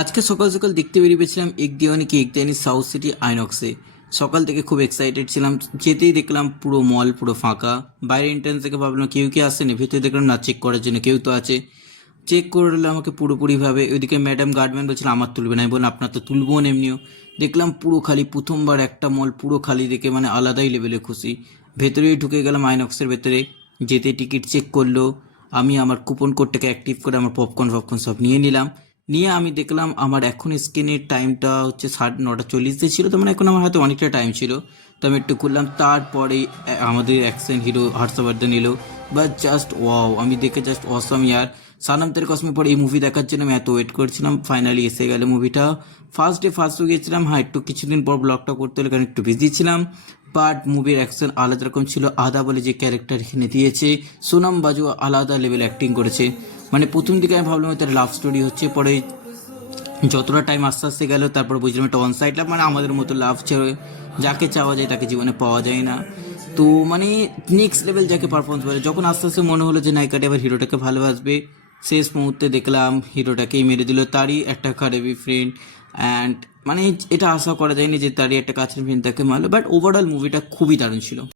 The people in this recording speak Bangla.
আজকে সকাল সকাল দেখতে বেরিয়ে পেয়েছিলাম এক দিওয়ানি কি এক দিওয়ানি সাউথ সিটি আইনক্সে। সকাল থেকে খুব এক্সাইটেড ছিলাম। যেতেই দেখলাম পুরো মল পুরো ফাঁকা। বাইরে এন্ট্রান্স থেকে ভাবলাম কেউ কি আসেনি, ভেতরে দেখলাম না, চেক করার জন্য কেউ তো আছে। চেক করলো আমাকে পুরোপুরিভাবে। ওইদিকে ম্যাডাম গার্ডম্যান বলছিল আমার তুলবে না, আমি বললাম আপনার তো তুলবো না এমনিও। দেখলাম পুরো খালি, প্রথমবার একটা মল পুরো খালি দেখে মানে আলাদাই লেভেলে খুশি। ভেতরেই ঢুকে গেলাম আইনক্সের ভেতরে। যেতে টিকিট চেক করলো। আমি আমার কুপন কোডটাকে অ্যাক্টিভ করে আমার পপকর্ন ফপকর্ন সব নিয়ে নিলাম। নিয়ে আমি দেখলাম আমার এখন স্ক্রিনের টাইমটা হচ্ছে 9:40 ছিল, তো মানে এখন আমার হাতে অনেকটা টাইম ছিল। তো আমি একটু করলাম, তারপরে আমাদের অ্যাকশন হিরো হর্ষবর্ধন এলো। বাট জাস্ট ওয়াও, আমি দেখে জাস্ট অসম ইয়ার। সানাম তেরে কসমে পরে এই মুভি দেখার জন্য আমি এত ওয়েট করছিলাম, ফাইনালি এসে গেল মুভিটা। ফার্স্ট ডে ফার্স্ট শো গিয়েছিলাম, হ্যাঁ একটু কিছুদিন পর ব্লগটা করতে হলে কারণ একটু বিজি ছিলাম। বাট মুভির অ্যাকশন আলাদা রকম ছিল। আদা বলে যে ক্যারেক্টার এখানে দিয়েছে, সোনাম বাজু আলাদা লেভেল অ্যাক্টিং করেছে। মানে প্রথম দিকে আমি ভাবলাম তার লাভ স্টোরি হচ্ছে, পরে যতটা টাইম আস্তে আস্তে গেল তারপর বুঝলাম একটা অন সাইড লাভ, মানে আমাদের মতো লাভ ছেড়ে যাকে চাওয়া যায় তাকে জীবনে পাওয়া যায় না। তো মানে নেক্সট লেভেল যাকে পারফরমেন্স করে, যখন আস্তে আস্তে মনে হলো যে নায়িকাটি আবার হিরোটাকে ভালোবাসবে, শেষ মুহূর্তে দেখলাম হিরোটাকেই মেরে দিল, তারই একটা খারাপি ফ্রেন্ড। অ্যান্ড মানে এটা আশা করা যায়নি যে তারই একটা কাছের ফ্রেন্ড তাকে মারলো। বাট ওভারঅল মুভিটা খুবই দারুণ ছিল।